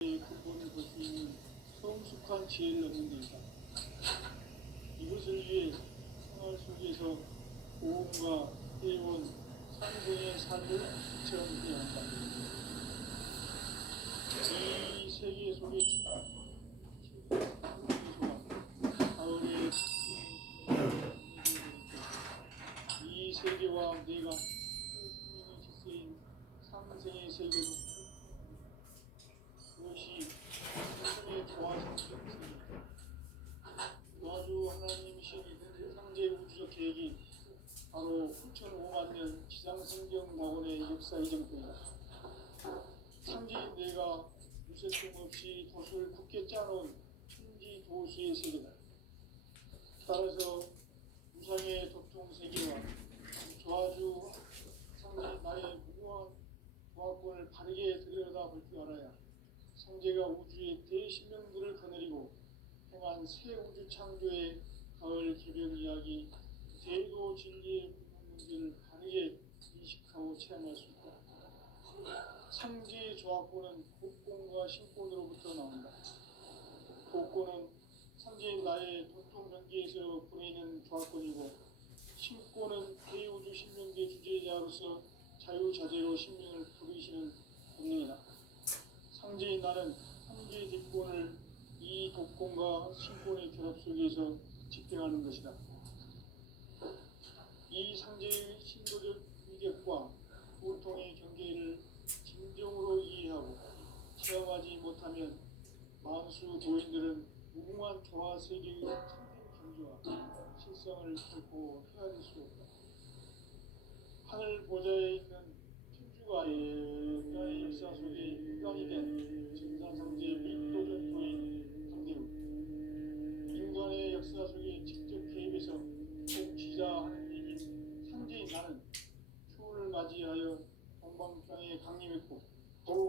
근본을 볼 수 있는 성숙한 지혜를 얻는 것이다. 이것을 위해 생활 속에서 고음과 회원, 상생의 삶을 체험해야 한다. 이 세계 속에 가을의 이 세계와 내가 생명의 질서인 상생의 세계로 그것이 세상의 조화성스럽습니다. 도와주 하나님이신 상제 우주적 계획이 바로 9,500만 년 지상성경 낙원의 역사 이전입니다. 상제인 내가 무쇠통 없이 돛을 굳게 짜놓은 천지 도수의 세계다. 따라서 우상의 도통 세계와 조아주 상제인 나의 무궁한 조합권을 바르게 들여다볼 줄 알아야 상제가 우주의 대신명들을 거느리고 행한 새 우주 창조의 가을 개별 이야기, 대도 진리의 문제를 바르게 인식하고 체험할 수 있다. 상제의 조합권은 복권과 신권으로부터 나온다. 복권은 상제인 나의 도통 경계에서 보내는 조합권이고, 신권은 대우주 신명계 주제자로서 자유자재로 신명을 부르시는 본능이다. 상제인 나는 상제의 뒷권을 이 독권과 신권의 결합 속에서 집행하는 것이다. 이 상제의 신도적 위력과 보통의 경계를 진정으로 이해하고 체험하지 못하면 만수 도인들은 무궁한 조화 세계의 참된 경지와 실성을 결코 헤아릴 수 없다. 하늘 보좌에 있는 천주가의 역사 속에 인간이 된 전사상제 밀도적 도인 강대우, 인간의 역사 속에 직접 개입해서 통치자 하느님인 상제인 나는 추운을 맞이하여 동방땅에 강림했고 불을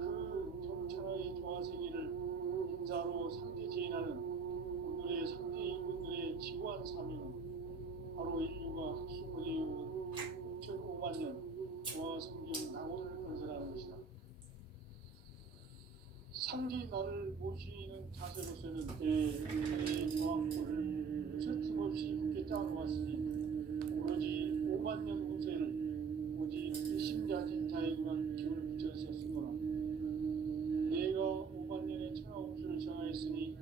그 정천하의 조화세계를 인사로 상제 제인하는 오늘의 상제 인군들의 지구한 사명은 바로 인류가 학수고대해온 9,500만 년 조화성경 낙원을 건설하는 것이다. 상제인 나를 모시는 자세로서는 내 조합권을 틈없이 굳게 짜놓았으니 오로지 5만 년 운세를 오직 일심자진자에게만 기운을 붙여서 쓰노라. 내가 5만 년의 천하운수를 정하였으니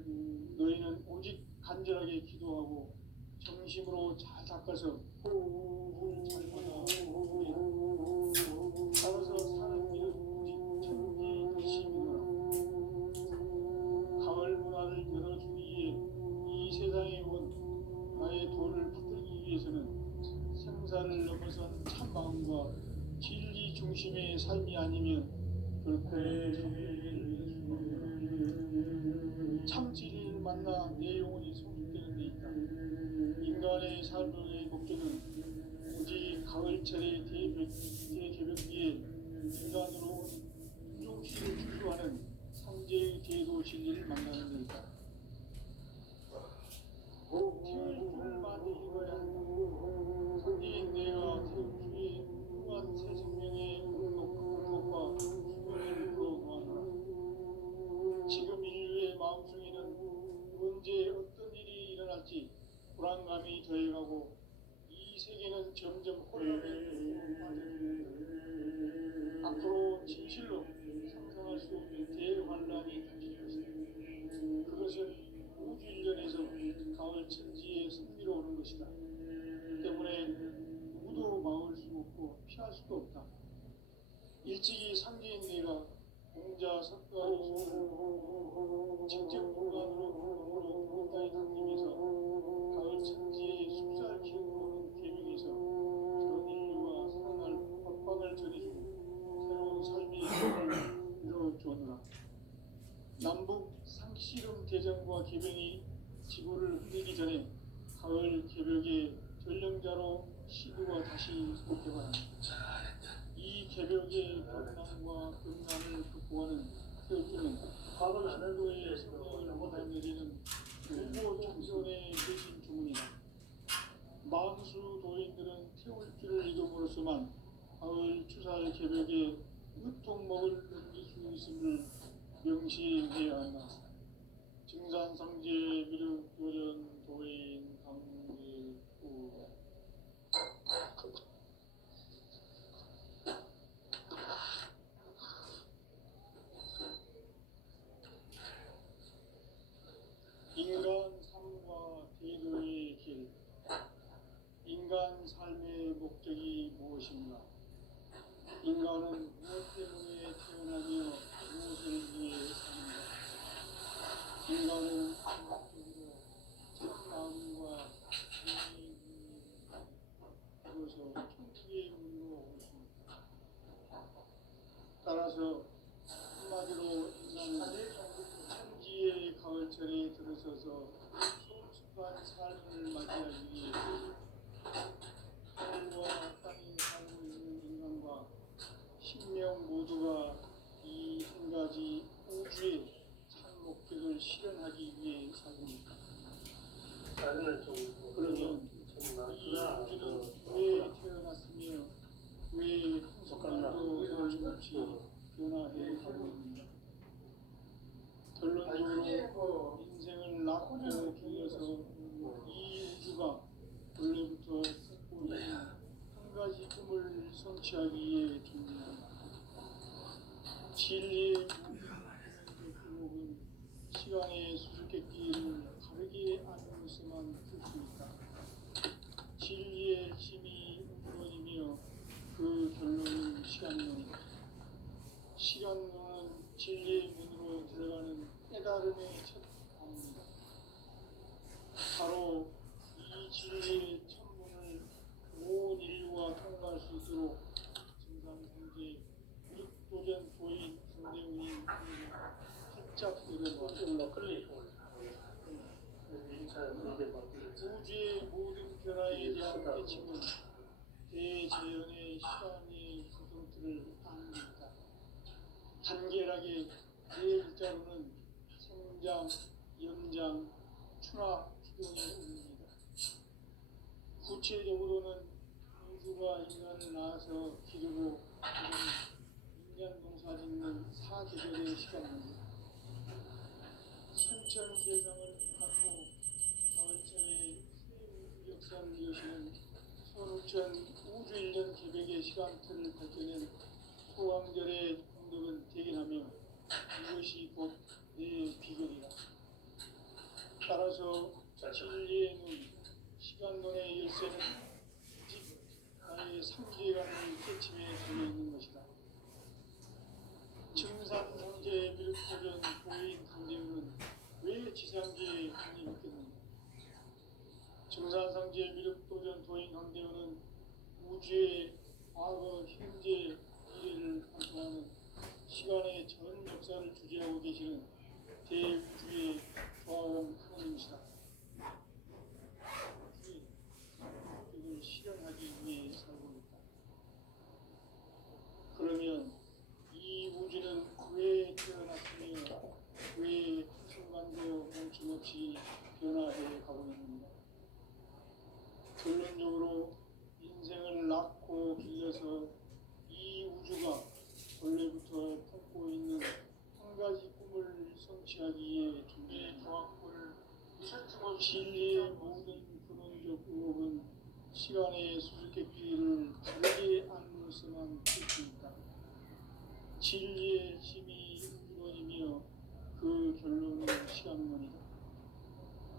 너희는 오직 간절하게 기도하고 정심으로 잘 닦아서 물을 잘 받아 따라서 사는 길은 오직 천지 도심이노라. 가을 문화를 열어주기 위해 이 세상에 온 나의 도를 붙들기 위해서는 생사를 넘어선 참마음과 진리 중심의 삶이 아니면 결코 참 진리를 만나 내 영혼이 성숙되는 데 있다. 인간의 삶의 목적은 오직 가을철의 대개벽기에 인간으로 수종시를 추구하는 상제의 대도 진리를 만나는 데 있다. 태울 줄을 많이 읽어야 한다. 상제인 내가 태우주의 무한 새 생명의 공덕과 수명을 불어보아노라. 지금 인류의 마음속에는 언제 어떤 일이 일어날지 불안감이 더해가고 이 세계는 점점 혼란의 빠져들고 앞으로 진실로 상상할 수 없는 대환란이 닥칠 것이다. 그것은 우주 일련에서 가을 천지의 승리로 오는 것이다. 때문에 누구도 막을 수 없고 피할 수도 없다. 일찍이 상제인 내가 공자 석가의 소를 직접 인간으로 공동으로 땅에 강림해서 가을 천지의 숲살 기운으로 개명해서 전 인류가 살아날 법방을 전해주고 새로운 삶의 길을 이뤄주었노라. 남북 상씨름 대전과 개병이 지구를 흔들기 전에 가을 개벽의 전령자로 시구가 다시 선택하라. 이 개벽의 격난과 극난을 극복하는 태우주는 바로 신도의 성령을 받아내리는 후보 청소년의 대신 주문이다. 만수 도인들은 태울 줄을 이름으로서만 가을 추살 개벽의 먹을 넘길 수 있음을 명시해야 한다. 증산상제 미륵 요전 도인 강제구 인간 삶과 대도의 길. 인간 삶의 목적이 무엇인가? 인간은 무엇 때문에 태어나며 무엇을 위해 사는가? 인간은 궁극적으로 참마음과 정의를 이루어서 천국의 문으로 오십니다. 따라서 한마디로 인간은 천지의 가을철에 들어서서 성숙한 삶을 맞이하기 위해 하늘과 땅에 살고 있는 인간과 신명 모두가 이 한 가지 우주의 참 목적을 실현하기 위해 살습니다. 그러면 이 우주는 왜 태어났으며 왜 한순간도 변함없이 변화해 가고 있는가? 결론적으로 인생을 낳고 길러서 이 우주가 원래부터 갖고 있는 한 가지 꿈을 성취하기 위해 존재한다. 진리의 목은 시간의 수수께끼를 바르게 알면서만 풀 수 있다. 진리의 힘이 우선이며 그 결론은 시간론이다. 시간론은 진리의 문으로 들어가는 깨달음의 첫 방입니다. 바로 이 진리의 천문을 온 인류가 통과할 수 있도록 증산상제 육도전 도인 상대운이 활짝 일어나 우주의 모든 변화에 대한 깨침은 대자연의 시간의 구성틀을 아는 것이다. 단결하게 네 글자로는 생장, 연장, 추락, 추동에 옵니다. 구체적으로는 우주가 인간을 낳아서 기르고 인간 농사 짓는 사계절의 시간입니다. 천천 세상을 갖고 가을철에 새 우주 역사를 여시는 선우천 우주 1년 계백의 시간틀을 밝혀낸 소왕절의 공덕은 대견하며 이것이 곧 내 비결이다. 따라서 진리의 눈, 시간론의 열쇠는 오직 나의 상계관의 깨침에 달려있는 것이다. 증산상제 미륵도전 도인 강대우는 왜 지상계에 강림했겠는가? 증산상제 미륵도전 도인 강대우는 우주의 과거, 현재, 미래를 관통하는 시간의 전 역사를 주재하고 계시는 대우주의 조화원 하나님이시다. 우주의 목적을 실현하기 위해 살고 있다. 그러면 이 우주는 왜 태어났으며 왜 한순간도 멈춤없이 변화해 가고 있는가? 결론적으로 인생을 낳고 길러서 이 우주가 원래부터 품고 있는 한 가지 꿈을 성취하기 위해 준비해 조합고를 진리의 모든 근원적 의혹은 시간의 수수께끼를 바르게 안으로서만 풀 수 있다. 진리의 힘이 우론이며 그 결론은 시간론이다.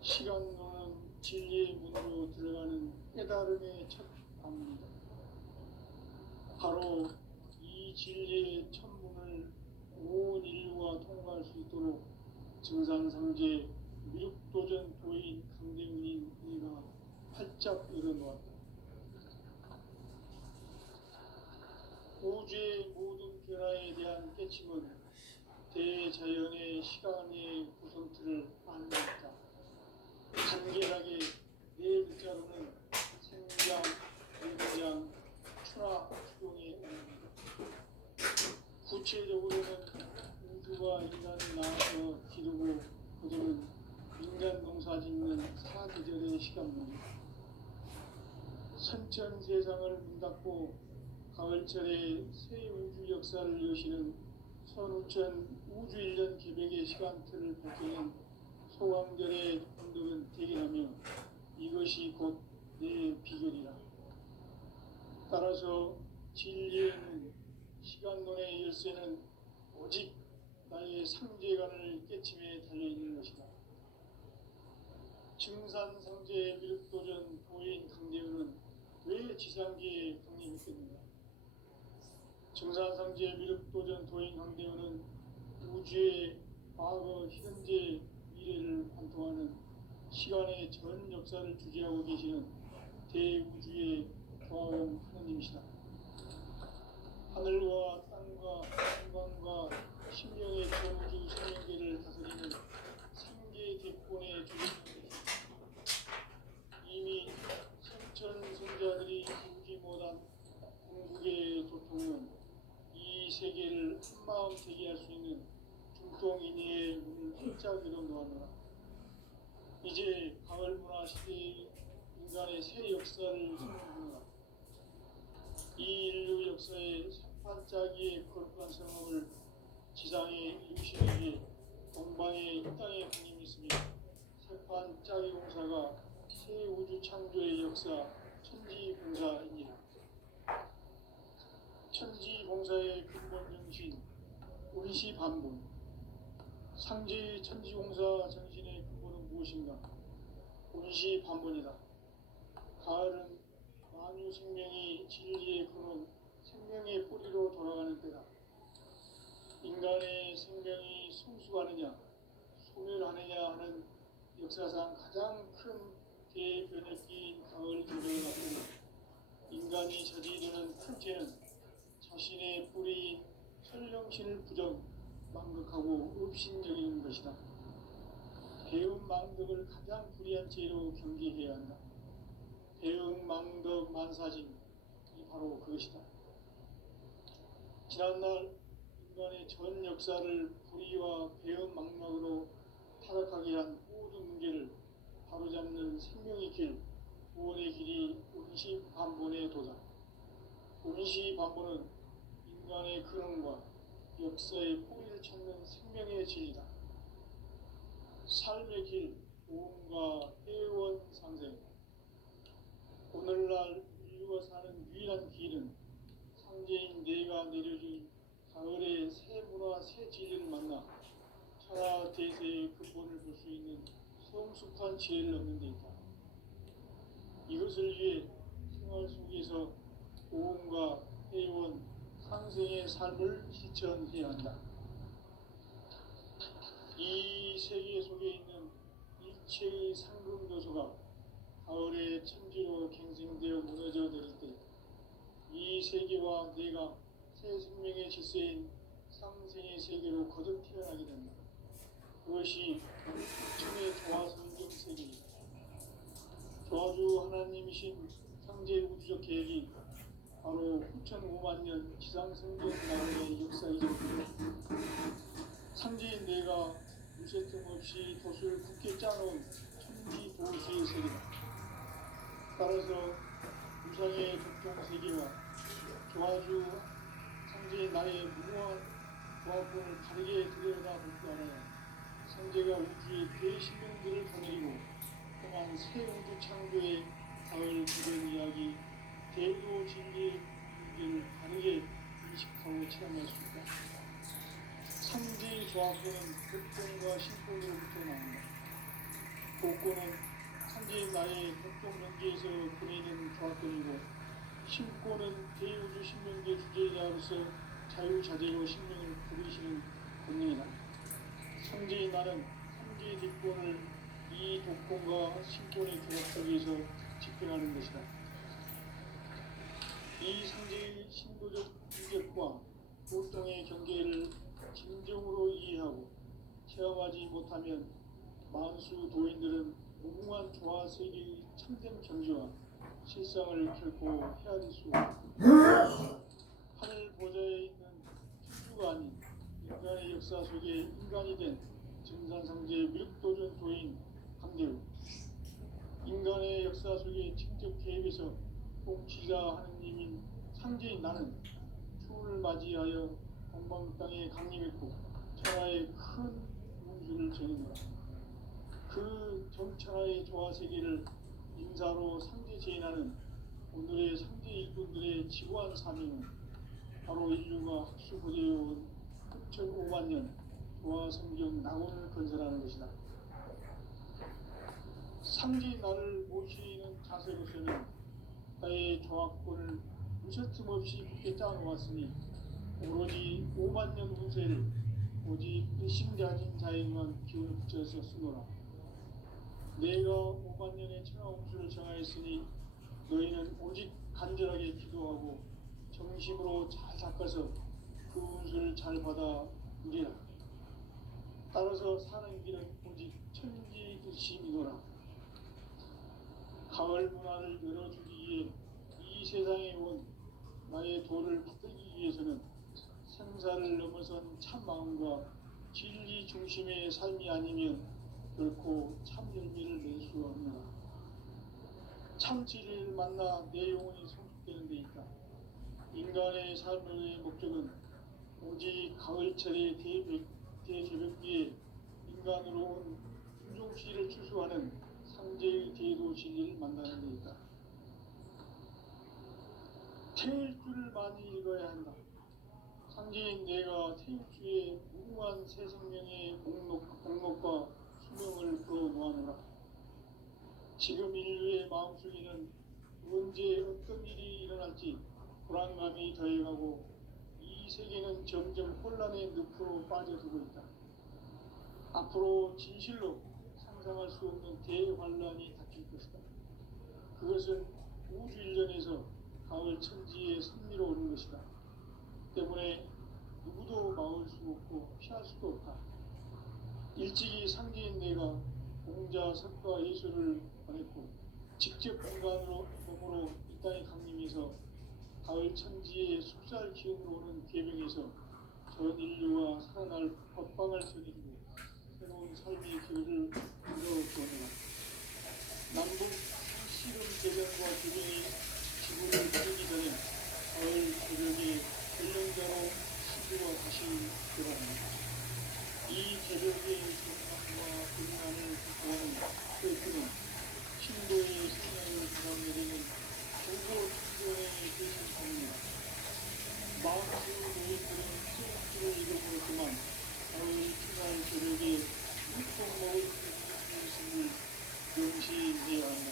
시간론은 진리의 문으로 들어가는 깨달음의 첫 방입니다. 바로 이 진리의 천문을 온 인류가 통과할 수 있도록 증산상제 미륵도전 도인 강대문인 이가 활짝 열어놓았다. 우주의 모든 변화에 대한 깨침은 대자연의 시간의 구성틀을 아는 것이다. 간결하게 네 글자로는 생장, 연장, 추락, 추동에 옵니다. 구체적으로는 우주가 인간을 낳아서 기르고 그들은 인간 농사 짓는 사계절의 시간입니다. 선천 세상을 문 닫고 가을철에 새 우주 역사를 여시는 선우천 우주일년 개백의 시간틀을 밝히는 소강절의 혼돈은 대견하며 이것이 곧 내 비결이라. 따라서 진리에는 시간론의 열쇠는 오직 나의 상제관을 깨침에 달려있는 것이다. 증산상제 미륵도전 도인 강대우는 왜 지상계에 강림했겠는가? 증산상제 미륵도전 도인 강대우는 우주의 과거, 현재, 미래를 관통하는 시간의 전 역사를 주재하고 계시는 대우주의 교황 하느님이시다. 하늘과 땅과 인간과 신명의 전우주 생명계를 다스리는 생계 대권의 주인공이시다. 이미 선천선자들이 보지 못한 궁극의 도통은 이 세계를 한마음 되게 할 수 있는 중동인의 문을 활짝 열어놓았노라. 이제 가을 문화 시대의 인간의 새 역사를 선언하노라. 이 인류 역사의 세판짜기의 거룩한 성함을 지상에 이루시기에 동방에 이 땅에 국림이 있으며 세판짜기 공사가 새 우주 창조의 역사 천지봉사입니다. 천지봉사의 근본 정신 운시 반본. 상제의 천지공사 정신의 근본은 무엇인가? 운시 반본이다. 가을은 만유 생명이 진리의 근원, 생명의 뿌리로 돌아가는 때다. 인간의 생명이 성숙하느냐, 소멸하느냐 하는 역사상 가장 큰 대변혁기인 가을 계절을 앞두고 인간이 저지르는 큰 죄는 자신의 뿌리인 설령신을 부정, 망극하고 업신여기는 것이다. 배움 망덕을 가장 불의한 죄로 경계해야 한다. 배움 망덕 만사진이 바로 그것이다. 지난날 인간의 전 역사를 불의와 배움 망락으로 타락하게 한 모든 문제를 바로잡는 생명의 길, 구원의 길이 운시 반본의 도다. 운시 반본은 인간의 근원과 역사의 뿌리를 찾는 생명의 진리다. 삶의 길, 도움과 회원 상생. 오늘날 인류가 사는 유일한 길은 상제인 내가 내려준 가을의 새 문화, 새 진리를 만나 천하 대세의 근본을 볼 수 있는 성숙한 지혜를 얻는 데 있다. 이것을 위해 생활 속에서 도움과 회원, 상생의 삶을 실천해야 한다. 이 세계 속에 있는 일체의 상금 요소가 가을의 천지로 갱생되어 무너져 내릴 때 이 세계와 내가 새 생명의 질서인 상생의 세계로 거듭 태어나게 된다. 그것이 천의 조화성경 세계이다. 조화주 하나님이신 상제 우주적 계획이 바로 후천 5만 년 지상성경 나라의 역사이자 상제인 내가 무쇠틈 없이 돛을 굳게 짜놓은 천지 도시의 세계다. 따라서 무상의 독종 세계와 조화주 상제인 나의 무모한 조합본을 다르게 들여다볼 줄 알아야 상제가 우주의 대신명들을 거느리고 또한 새 우주 창조의 가을 기본 이야기 대도 진리의 문제를 다르게 인식하고 체험할 수 있다. 상제의 조합본은 독종과 신pon으로부터 나온다. 복권은 상제인 나의 독종 명제에서 보내는 조합본이고 신권은 대우주 신명계 주제자로서 자유자재로 신명을 부르시는 본능이다. 상제인 나는 상제의 뒷권을 이 독권과 신권의 결합 속에서 집행하는 것이다. 이 상제의 신도적 인격과 보통의 경계를 진정으로 이해하고 체험하지 못하면 만수 도인들은 무궁한 조화세계의 참된 경지와 실상을 결코 헤아릴 수 없다. 하늘 보좌에 있는 천주가 아닌 인간의 역사 속에 인간이 된 증산상제 미륵도전 도인 강대우. 인간의 역사 속에 직접 개입해서 통치자 하느님인 상제인 나는 추운을 맞이하여 동방 땅에 강림했고 천하의 큰 운수를 전했노라. 그 정천하의 조화세계를 인사로 상제 제인하는 오늘의 상제 일꾼들의 지구한 사명은 바로 인류가 학수고대해온 6,500만 년 조화성경 낙원을 건설하는 것이다. 상제인 나를 모시는 자세로서는 나의 조화권을 무쇠틈 없이 굳게 짜놓았으니 오로지 5만 년 운세를 오직 일심가진 자에게만 기운을 붙여서 쓰노라. 내가 5만 년의 천하 운수를 정하였으니 너희는 오직 간절하게 기도하고 정심으로 잘 닦아서 그 운수를 잘 받아 누리라. 따라서 사는 길은 오직 천지듯이이노라. 가을 문화를 열어주기 위해 이 세상에 온 나의 도를 받들기 위해서는 생사를 넘어선 참 마음과 진리 중심의 삶이 아니면 결코 참 열매를 낼 수 없노라. 참 진리를 만나 내 영혼이 성숙되는 데 있다. 인간의 삶의 목적은 오직 가을철의 대제벽기에 인간으로 온 순종씨를 추수하는 상제의 대도 진리를 만나는 데 있다. 태일주를 많이 읽어야 한다. 상제인 내가 태일주의 무궁한 새 생명의 공록과 수명을 풀어놓아노라. 지금 인류의 마음속에는 언제 어떤 일이 일어날지 불안감이 더해가고 이 세계는 점점 혼란의 늪으로 빠져들고 있다. 앞으로 진실로 상상할 수 없는 대환란이 닥칠 것이다. 그것은 우주 일련에서 가을 천지의 섭리로 오는 것이다. 때문에 누구도 막을 수 없고 피할 수도 없다. 일찍이 상제인 내가 공자, 석가, 예수를 보냈고 직접 공간으로 몸으로 이 땅에 강림해서 가을 천지의 숙살 기운으로 오는 계명에서 전 인류와 살아날 법방을 전해주고 새로운 삶의 길을 열어주었노라. 남북 씨름 대전과 교정이 지구를 부르기 전에 가을 개벽의 결령자로 시주가 다시 들어갑니다. 이 개벽의 정상과 불만을 극복하는 그 신도의 생명을 부담내리는 중고 충전의 대신입니다. 마음속으로 노인들은 수업주를 잃어버렸지만 가을 추날 개벽에 묵통 먹은 것을 명시해야 한다.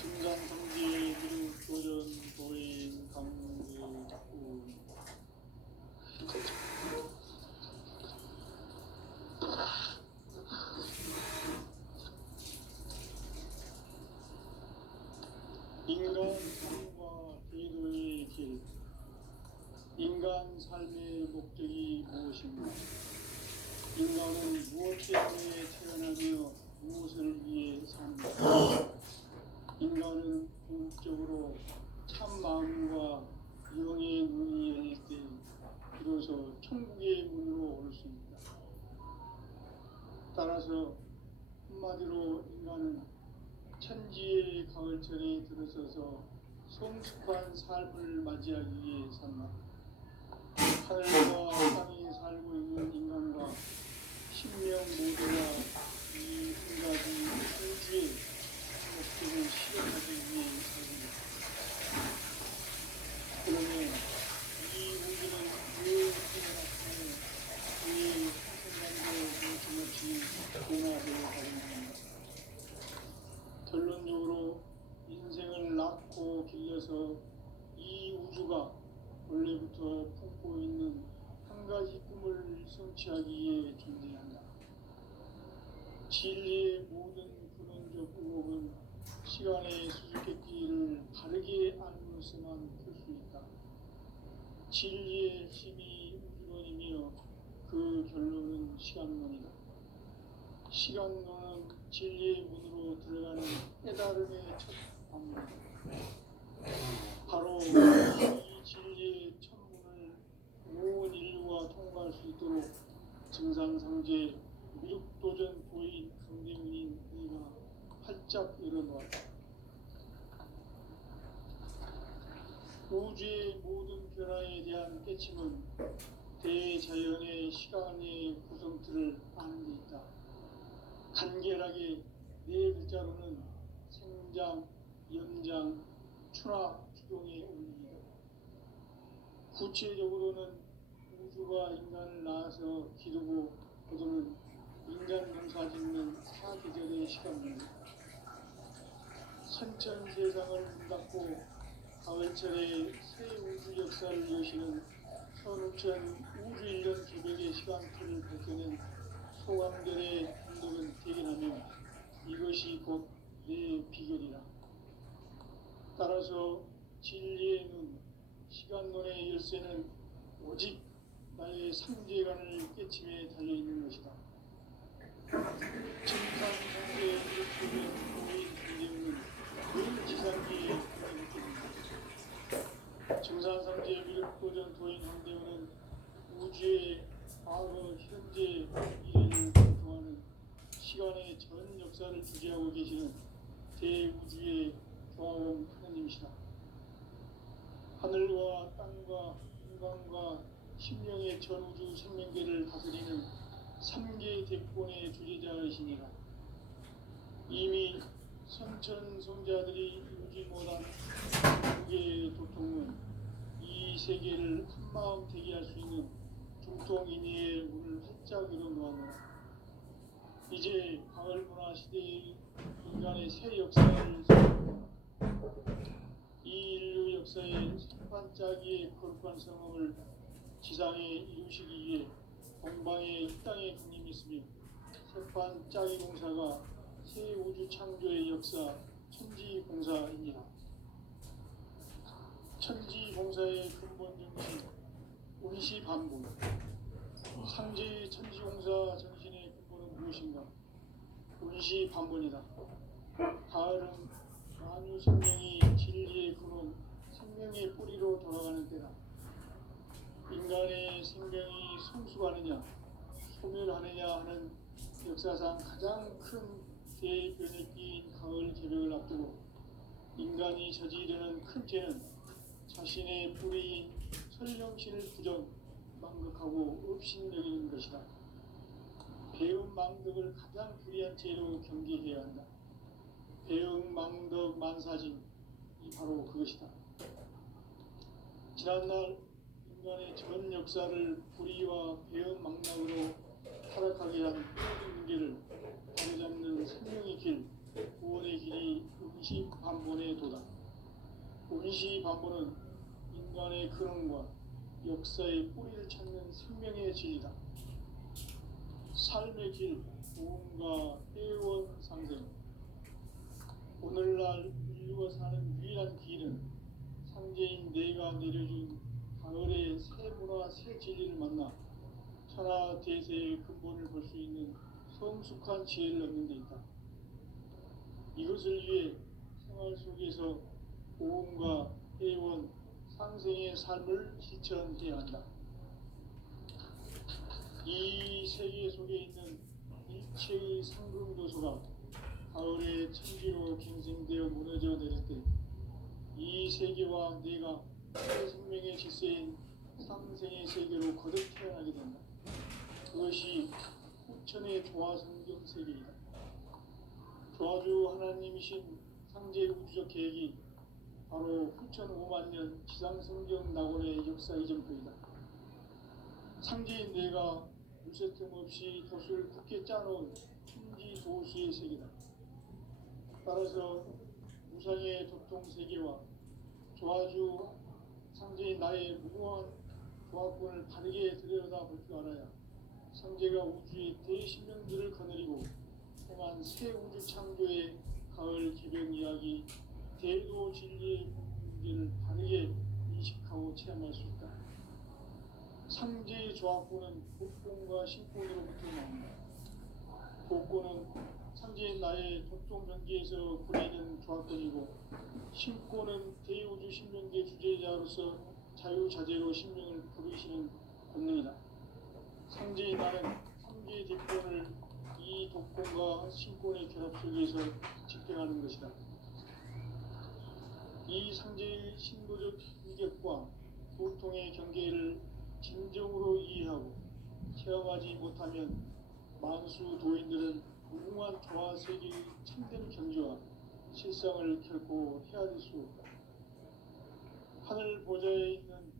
증산성지의 미륵 도전 도인 강대 작구 인간 삶과 기도의 길. 인간 삶의 목적이 무엇인가? 인간은 무엇 때문에 태어나며 무엇을 위해 사는가? 인간은 궁극적으로 참 마음과 영의 눈이 열릴 때 비로소 천국의 문으로 올 수 있다. 따라서 한마디로 인간은 천지의 가을철에 들어서서 성숙한 삶을 맞이하기 위해 산다. 하늘과 땅에 살고 있는 인간과 신명 모두가 이 한 가지 천지의 목적을 실현하기 위해 산다. 그러면 이 우주는 왜 태어났으며 왜 생생관도 무엇이 변화되어 가는가? 결론적으로 인생을 낳고 길러서 이 우주가 원래부터 품고 있는 한 가지 꿈을 성취하기 위해 존재한다. 진리의 모든 근원적 의혹은 시간의 수수께끼를 바르게 알므로서만 풀 수 있다. 진리의 힘이 우주론이며 그 결론은 시간론이다. 시간론은 진리의 문으로 들어가는 깨달음의 첫 방문이다. 바로 이 진리의 천문을 온 인류가 통과할 수 있도록 증상상제 미륵도전 도인 강대문인 이가 활짝 열어놓았다. 우주의 모든 변화에 대한 깨침은 대자연의 시간의 구성틀을 아는 데 있다. 간결하게 네 글자로는 생장, 연장, 추락, 추동의 원리이다. 구체적으로는 우주가 인간을 낳아서 기르고 거두는 인간 농사 짓는 사계절의 시간입니다. 선천 세상을 문 닫고 가을철에 새 우주 역사를 여시는 선우천 우주 1년 개벽의 시간틀을 밝혀낸 소강별의 감독은 대견하며 이것이 곧 내 비결이라. 따라서 진리의 눈, 시간론의 열쇠는 오직 나의 상제관을 깨침에 달려있는 것이다. 정상상제의 일속의 고인 상제는 늘 지상기에 있습니다. 정상상제의 미륵도전 도인 황대원은 우주의 과거, 현재, 미래를 관통하는 시간의 전 역사를 주재하고 계시는 대우주의 조화원 하나님이시다. 하늘과 땅과 인간과 심령의 전우주 생명계를 다스리는 3개 대권의 주제자이시니라. 이미 선천성자들이 이루지 못한 무게의 도통은 이 세계를 한마음 되게 할 수 있는 중통인의의 문을 활짝 열어놓았노라. 이제 가을 문화 시대의 인간의 새 역사를 시작합니다. 이 인류 역사의 반짝이의 거룩한 성험을 지상에 이루시기 위해 동방에 이 땅에 군림이 있으며 세판 짜기 공사가 새 우주 창조의 역사 천지공사입니다. 천지공사의 근본 정신 운시반복. 상제의 천지공사 정신의 근본은 무엇인가? 운시반복이다. 가을은 만유 생명이 진리의 근원, 생명의 뿌리로 돌아가는 때다. 인간의 생명이 성숙하느냐, 소멸하느냐 하는 역사상 가장 큰 대변에 끼인 가을 개벽을 앞두고 인간이 저지르는 큰 죄는 자신의 뿌리인 설령신을 부정, 망극하고 업신여기는 것이다. 배운 망덕을 가장 불의한 죄로 경계해야 한다. 배응 망덕 만사진, 이 바로 그것이다. 지난날 인간의 전 역사를 불의와 배응 망락으로 타락하게 한 모든 문제를 바로잡는 생명의 길, 구원의 길이 운시반본의 도다. 운시반본은 인간의 근원과 역사의 뿌리를 찾는 생명의 진리다. 삶의 길, 구원과 회원 상생. 오늘날 인류가 사는 유일한 길은 상제인 내가 내려준 가을의 새 문화, 새 진리를 만나 천하 대세의 근본을 볼 수 있는 성숙한 지혜를 얻는 데 있다. 이것을 위해 생활 속에서 고음과 회원, 상생의 삶을 실천해야 한다. 이 세계 속에 있는 일체의 상금도서가 가을의 천지로 갱생되어 무너져 내릴 때 이 세계와 내가 새 생명의 질서인 상생의 세계로 거듭 태어나게 된다. 그것이 후천의 조화성경 세계이다. 조화주 하나님이신 상제 우주적 계획이 바로 후천 5만 년 지상성경 낙원의 역사 이전표이다. 상제인 내가 물새틈 없이 돛을 굳게 짜놓은 천지 도수의 세계다. 따라서 무상의 도통 세계와 조화주 상제인 나의 무궁한 조화권을 바르게 들여다볼 줄 알아야 상제가 우주의 대신명들을 거느리고 행한 새 우주 창조의 가을 개벽 이야기, 대도 진리의 문제를 바르게 인식하고 체험할 수 있다. 상제의 조화권은 복권과 신권으로부터 나온다. 복권은 상제인 나의 도통 경계에서 부리는 조화권이고, 신권은 대우주 신명계 주제자로서 자유자재로 신명을 부르시는 권능이다. 상제인 나는 상제의 대권을 이 독권과 신권의 결합 속에서 집행하는 것이다. 이 상제의 신도적 인격과 고통의 경계를 진정으로 이해하고 체험하지 못하면 만수 도인들은 무궁한 조화 세계의 참된 경지와 실상을 결코 헤아릴 수 없다. 하늘 보좌에 있는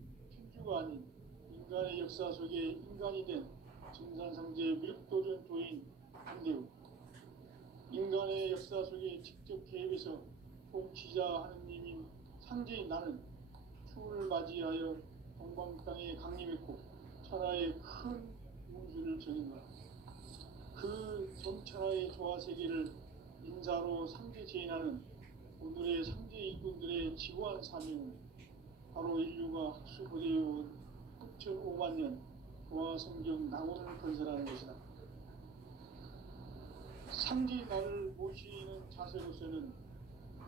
천주가 아닌 인간의 역사 속에 인간이 된 증산상제 미륵도전 도인 한대우, 인간의 역사 속에 직접 개입해서 통치자 하느님인 상제인 나는 추을 맞이하여 동방 땅에 강림했고 천하의 큰 운수를 정인다. 그 정천하의 조화 세계를 인사로 상제 제인하는 오늘의 상제 일꾼들의 지고한 사명은 바로 인류가 학수고대해온 6,500만 년 조화 성경 낙원을 건설하는 것이다. 상제 나를 모시는 자세로서는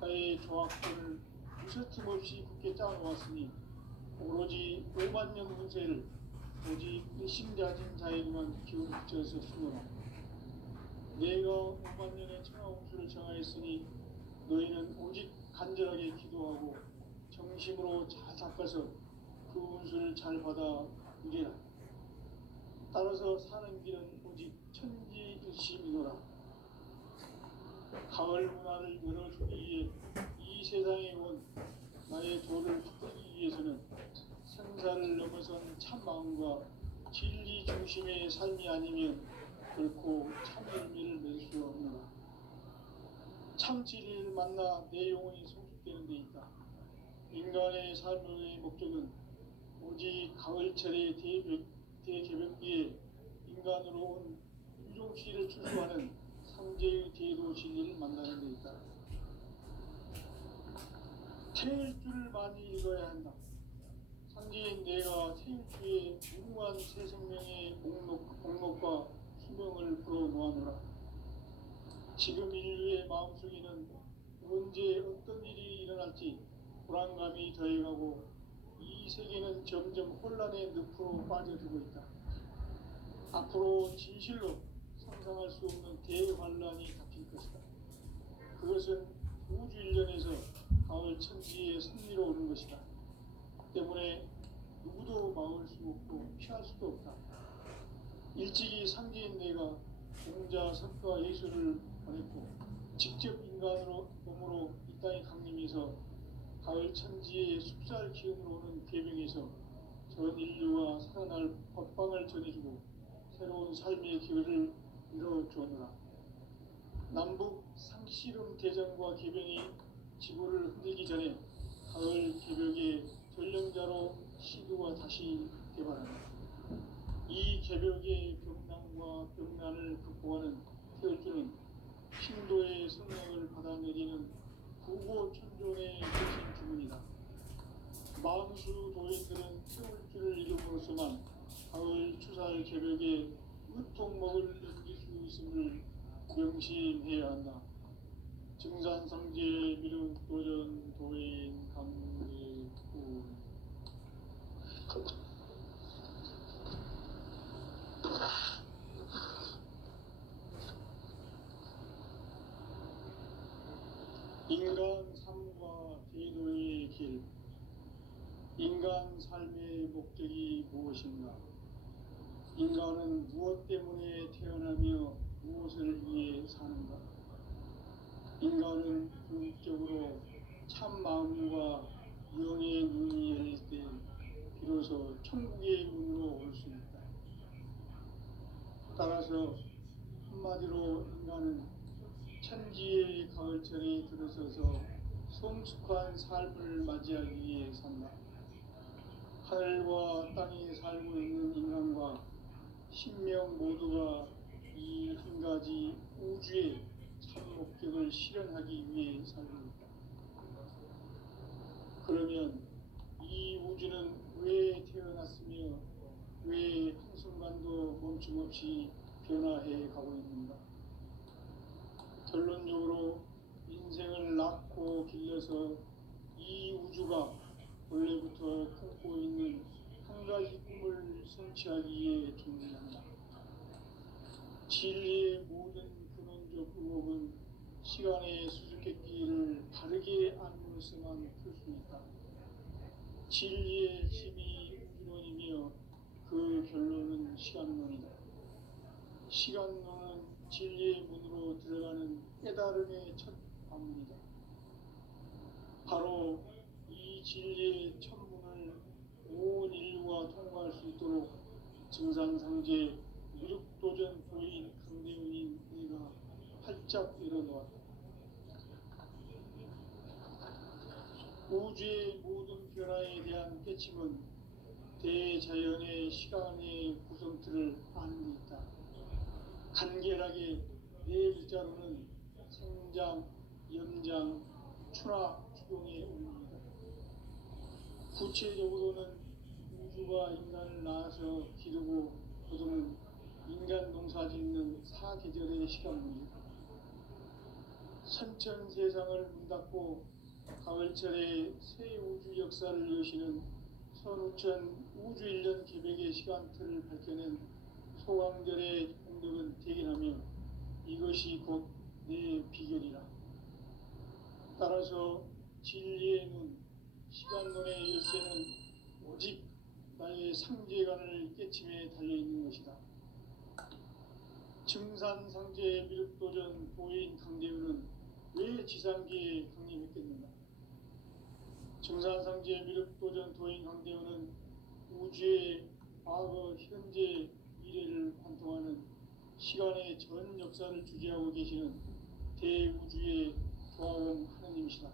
나의 조합권을 무서팀 없이 굳게 짜놓았으니 오로지 5만 년 운세를 오직 일심자진 자에게만 기운 붙여서 주노라. 내가 5만 년의 천하운수를 정하였으니 너희는 오직 간절하게 기도하고 정심으로 잘 닦아서 그 운수를 잘 받아 누리라. 따라서 사는 길은 오직 천지일심이노라. 가을 문화를 열어주기 위해 이 세상에 온 나의 도를 붙들기 위해서는 생사를 넘어선 참 마음과 진리 중심의 삶이 아니면 결코 참 열매를 맺을 수 없노라. 참 진리를 만나 내 영혼이 성숙되는 데 있다. 인간의 삶의 목적은 오직 가을철의 대개벽기에 인간으로 온 인종씨를 출소하는 상제의 대도 진리를 만나는 데 있다. 태일주를 많이 읽어야 한다. 상제인 내가 태일주의 무궁한 새 생명의 목록과 수명을 풀어놓아노라. 지금 인류의 마음속에는 언제 어떤 일이 일어날지 불안감이 더해가고 이 세계는 점점 혼란의 늪으로 빠져들고 있다. 앞으로 진실로 상상할 수 없는 대환란이 닥칠 것이다. 그것은 우주 일련에서 가을 천지에 승리로 오는 것이다. 때문에 누구도 막을 수 없고 피할 수도 없다. 일찍이 상제인 내가 공자, 석가, 예수를 보냈고 직접 인간으로 몸으로 이 땅에 강림해서 가을 천지의 숲살 기운으로 오는 궤병에서 전 인류가 살아날 법방을 전해주고 새로운 삶의 기회를 이뤄주었노라. 남북 상씨름 대전과 개병이 지구를 흔들기 전에 가을 개벽의 전령자로 시도가 다시 개발한다. 이 개벽의 병난과 병난을 극복하는 태울주는 신도의 성령을 받아내리는 구고천존의 대신 주문이다. 만수 도인들은 태울주를 이름으로서만 가을 추살 개벽에 으통먹을 넘길 수 있음을 명심해야 한다. 증산상제 미륵도전 도인 강례구. 인간 삶과 제도의 길. 인간 삶의 목적이 무엇인가? 인간은 무엇 때문에 태어나며 무엇을 위해 사는가? 인간은 궁극적으로 참 마음과 영의 눈이 열릴 때 비로소 천국의 문으로 올 수 있다. 따라서 한마디로 인간은 천지의 가을철에 들어서서 성숙한 삶을 맞이하기 위해 산다. 하늘과 땅에 살고 있는 인간과 신명 모두가 이 한 가지 우주의 참 목적을 실현하기 위해 살고 있다. 그러면 이 우주는 왜 태어났으며 왜 한순간도 멈춤없이 변화해 가고 있는가? 결론적으로 인생을 낳고 길러서 이 우주가 원래부터 품고 있는 한 가지 꿈을 성취하기 위해 존재한다. 진리의 모든 근원적 의혹은 시간의 수수께끼를 바르게 안무는 시간론으로서만 풀 수 있다. 진리의 심이 우주론이며 그 결론은 시간론이다. 시간론은 진리의 문으로 들어가는 깨달음의 첫 관문이다. 바로 이 진리의 첫 문을 온 인류가 통과할 수 있도록 증산상제 무력도전 도인 강대훈인 내가 활짝 열어놓았다. 우주의 모든 변화에 대한 깨침은 대자연의 시간의 구성틀을 아는 데 있다. 간결하게 네 글자로는 생장, 연장, 추락, 추동의 의미입니다. 구체적으로는 우주가 인간을 낳아서 기르고 거두는 인간 농사 짓는 사계절의 시간입니다. 선천 세상을 문 닫고 가을철에 새 우주 역사를 여시는 선우천 우주 1년 계백의 시간틀을 밝혀낸 소강절의 공덕은 대견하며 이것이 곧 내 비결이라. 따라서 진리의 눈, 시간론의 열쇠는 오직 나의 상제관을 깨침에 달려있는 것이다. 증산상제 미륵도전 도인 강대훈은 왜 지상계에 강림했겠는가? 증산상제 미륵도전 도인 강대훈은 우주의 과거, 현재, 미래를 관통하는 시간의 전 역사를 주재하고 계시는 대우주의 조화원 하느님이시다.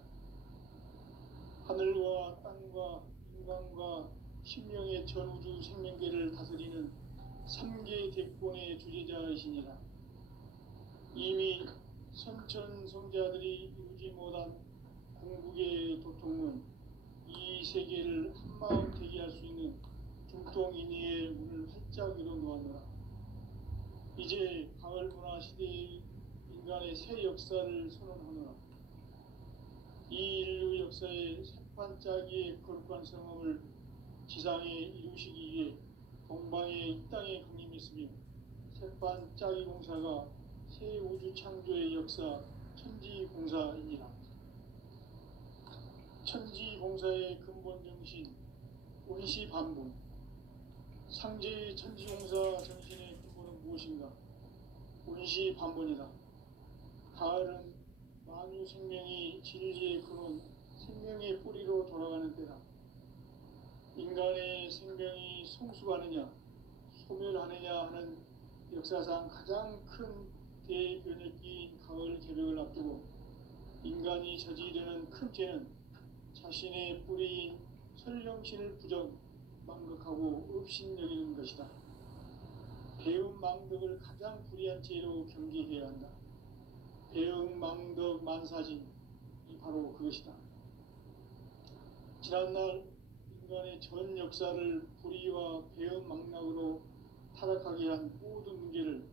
하늘과 땅과 인간과 신명의 전우주 생명계를 다스리는 3개 대권의 주재자이시니라. 이미 선천 성자들이 이루지 못한 궁극의 도통문, 이 세계를 한마음 되게 할 수 있는 중통인의의 문을 활짝 열어놓았노라. 이제 가을 문화 시대의 인간의 새 역사를 선언하노라. 이 인류 역사의 새반짝이의 거룩한 성험을 지상에 이루시기 위해 동방의 이 땅에 강림했으며 새반짝이 공사가 새 우주 창조의 역사 천지공사이니라. 천지공사의 근본 정신 운시반본. 상제의 천지공사 정신의 근본은 무엇인가? 운시반본이다. 가을은 만유 생명이 진리의 근원, 생명의 뿌리로 돌아가는 때다. 인간의 생명이 성숙하느냐, 소멸하느냐 하는 역사상 가장 큰 대변혁기인 가을 개벽을 앞두고 인간이 저지르는 큰 죄는 자신의 뿌리인 설령신을 망각하고 업신여기는 것이다. 배움 망덕을 가장 불의한 죄로 경계해야 한다. 배움 망덕 만사진이 바로 그것이다. 지난날 인간의 전 역사를 불의와 배움 망락으로 타락하게 한 모든 문제를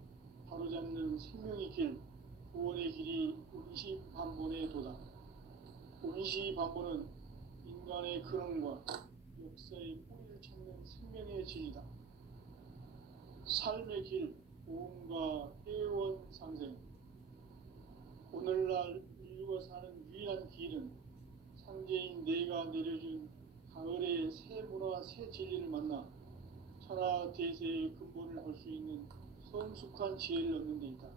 바로잡는 생명의 길, 구원의 길이 운시반본의 도다. 운시반본은 인간의 근원과 역사의 뿌리를 찾는 생명의 진리다. 삶의 길, 보험과 회원 상생. 오늘날 인류가 사는 유일한 길은 상제인 내가 내려준 가을의 새 문화, 새 진리를 만나 천하 대세의 근본을 볼 수 있는 성숙한 지혜를 얻는 데 있다.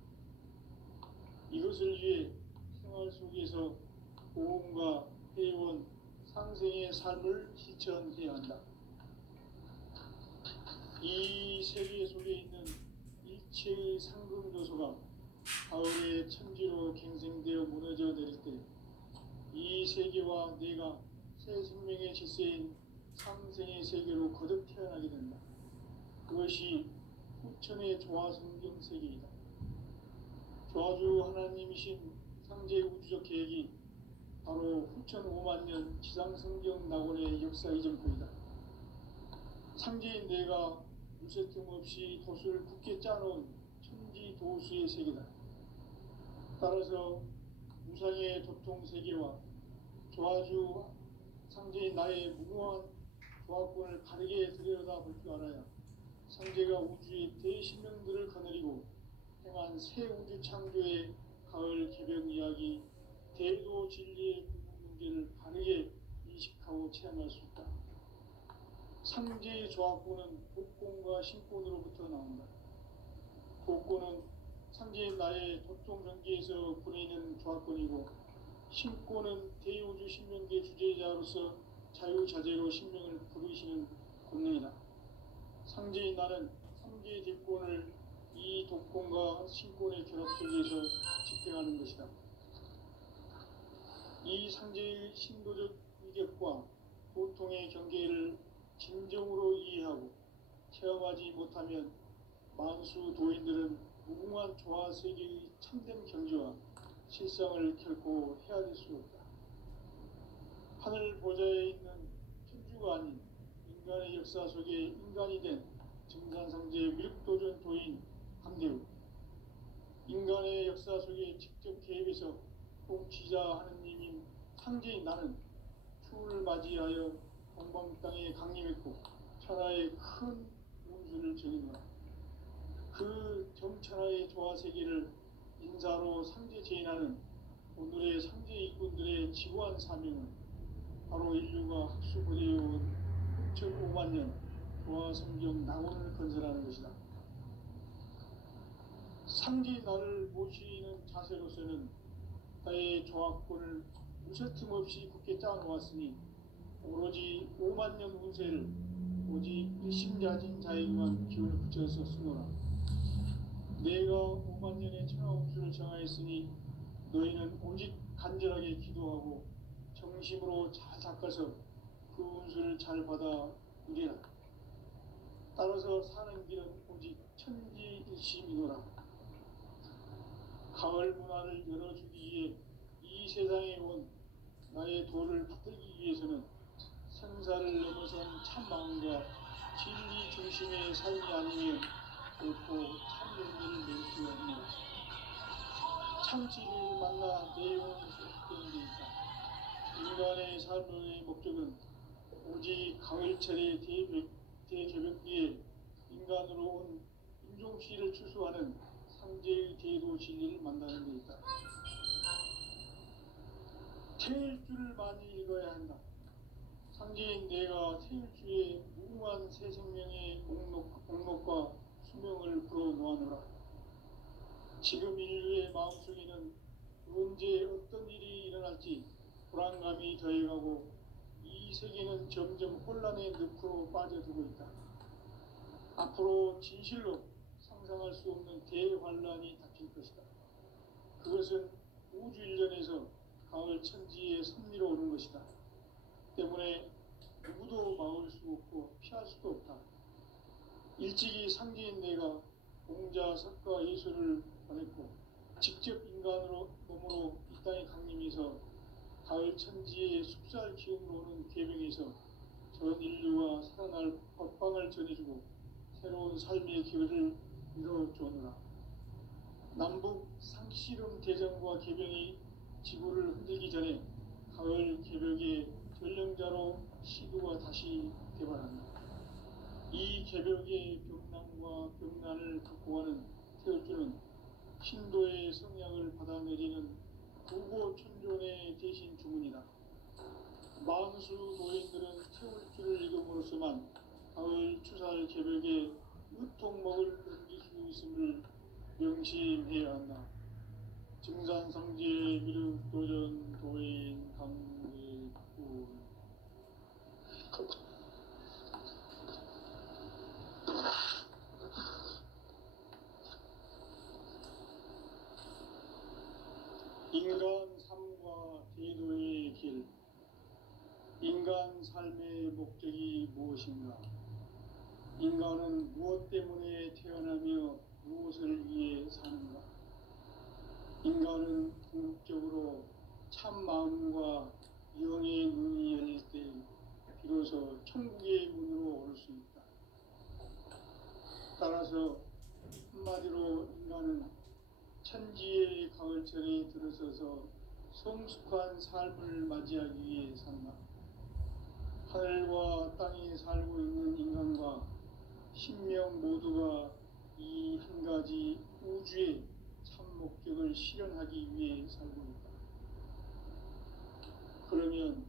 이것을 위해 생활 속에서 보험과 회원, 상생의 삶을 실천해야 한다. 이 세계 속에 있는 일체의 상금 요소가 가을의 천지로 갱생되어 무너져 내릴 때 이 세계와 내가 새 생명의 질서인 상생의 세계로 거듭 태어나게 된다. 그것이 후천의 조화성경 세계이다. 조화주 하나님이신 상제 우주적 계획이 바로 후천 5만 년 지상성경 낙원의 역사 이전부이다. 상제인 내가 무쇠 틈 없이 도수를 굳게 짜놓은 천지 도수의 세계다. 따라서 무상의 도통 세계와 조화주 상제인 나의 무궁한 조화권을 바르게 들여다볼 줄 알아야 상제가 우주의 대신명들을 거느리고 행한 새 우주 창조의 가을 개벽 이야기, 대도 진리의 경계를 바르게 인식하고 체험할 수 있다. 상제의 조합권은 복권과 신권으로부터 나온다. 복권은 상제의 나의 도통 경계에서 부리는 조합권이고, 신권은 대우주 신명계 주제자로서 자유자재로 신명을 부르시는 권능이다. 상제의 나는 상제의 뒷권을 이 독권과 신권의 결합 속에서 집행하는 것이다. 이 상제의 신도적 위격과 도통의 경계를 진정으로 이해하고 체험하지 못하면 만수 도인들은 무궁한 조화 세계의 참된 경지와 실상을 결코 헤아릴 수 없다. 하늘 보좌에 있는 천주가 아닌 인간의 역사 속에 인간이 된 증산상제 위력도전 도인 강대우, 인간의 역사 속에 직접 개입해서 통치자 하느님인 상제인 나는 추후를 맞이하여 동방 땅에 강림했고 천하의 큰 운수를 정했노라. 그 정천하의 조화 세계를 인사로 상제 제인하는 오늘의 상제 일꾼들의 지구한 사명은 바로 인류가 학수부대해온 6,500만 년 조화 성경 낙원을 건설하는 것이다. 상제 나를 모시는 자세로서는 나의 조합권을 무쇠틈 없이 굳게 짜놓았으니 오로지 5만 년 운세를 오직 일심자진 자에게만 기운을 붙여서 쓰노라. 내가 5만 년의 천하 운수를 정하였으니 너희는 오직 간절하게 기도하고 정심으로 잘 닦아서 그 운수를 잘 받아 누리라. 따라서 사는 길은 오직 천지일심이노라. 가을 문화를 열어주기 위해 이 세상에 온 나의 도를 받들기 위해서는 생사를 넘어선 참마음과 진리 중심의 삶이 아니면 결코 참 용기를 낼 수 없는 참 진리를 만나 내 영혼이 소속되는 데 있다. 인간의 삶의 목적은 오직 가을철의 대개벽기에 인간으로 온 인종시를 추수하는 상제의 대도 진리를 만나는 데 있다. 태일주를 많이 읽어야 한다. 상제인 내가 태일주의 무궁한 새 생명의 목록과 수명을 불어놓아노라. 지금 인류의 마음속에는 언제 어떤 일이 일어날지 불안감이 더해가고 이 세계는 점점 혼란의 늪으로 빠져들고 있다. 앞으로 진실로 상상할 수 없는 대환란이 닥칠 것이다. 그것은 우주 일련에서 가을 천지의 섭리로 오는 것이다. 때문에 누구도 막을 수 없고 피할 수도 없다. 일찍이 상제인 내가 공자, 석가, 예수를 보냈고 직접 인간으로 몸으로 이 땅에 강림해서 가을 천지의 숲살 기운으로 오는 계명에서 전 인류가 살아날 법방을 전해주고 새로운 삶의 기회를 이뤄주느라. 남북 상씨름 대전과 개병이 지구를 흔들기 전에 가을 개벽의 전령자로 시도가 다시 개발한다. 이 개벽의 병난과 병난을 극복하는 태울주는 신도의 성향을 받아내리는 구고천존의 대신 주문이다. 만수 노인들은 태울주를 읽음으로써만 가을 추살 개벽에 으통먹을 넘길 수 있음을 명심해야 한다. 증산상제 미륵도전 도인 강대군. 인간 삶과 제도의 길. 인간 삶의 목적이 무엇인가? 인간은 무엇 때문에 태어나며 무엇을 위해 사는가? 인간은 궁극적으로 참 마음과 영의 눈이 열릴 때 비로소 천국의 문으로 올 수 있다. 따라서 한마디로 인간은 천지의 가을철에 들어서서 성숙한 삶을 맞이하기 위해 산다. 하늘과 땅에 살고 있는 인간과 신명 모두가 이 한 가지 우주의 참 목적을 실현하기 위해 살고 있다. 그러면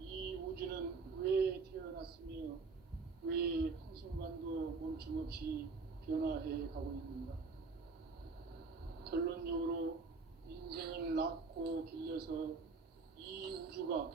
이 우주는 왜 태어났으며 왜 한순간도 멈춤없이 변화해 가고 있는가? 결론적으로 인생을 낳고 길러서 이 우주가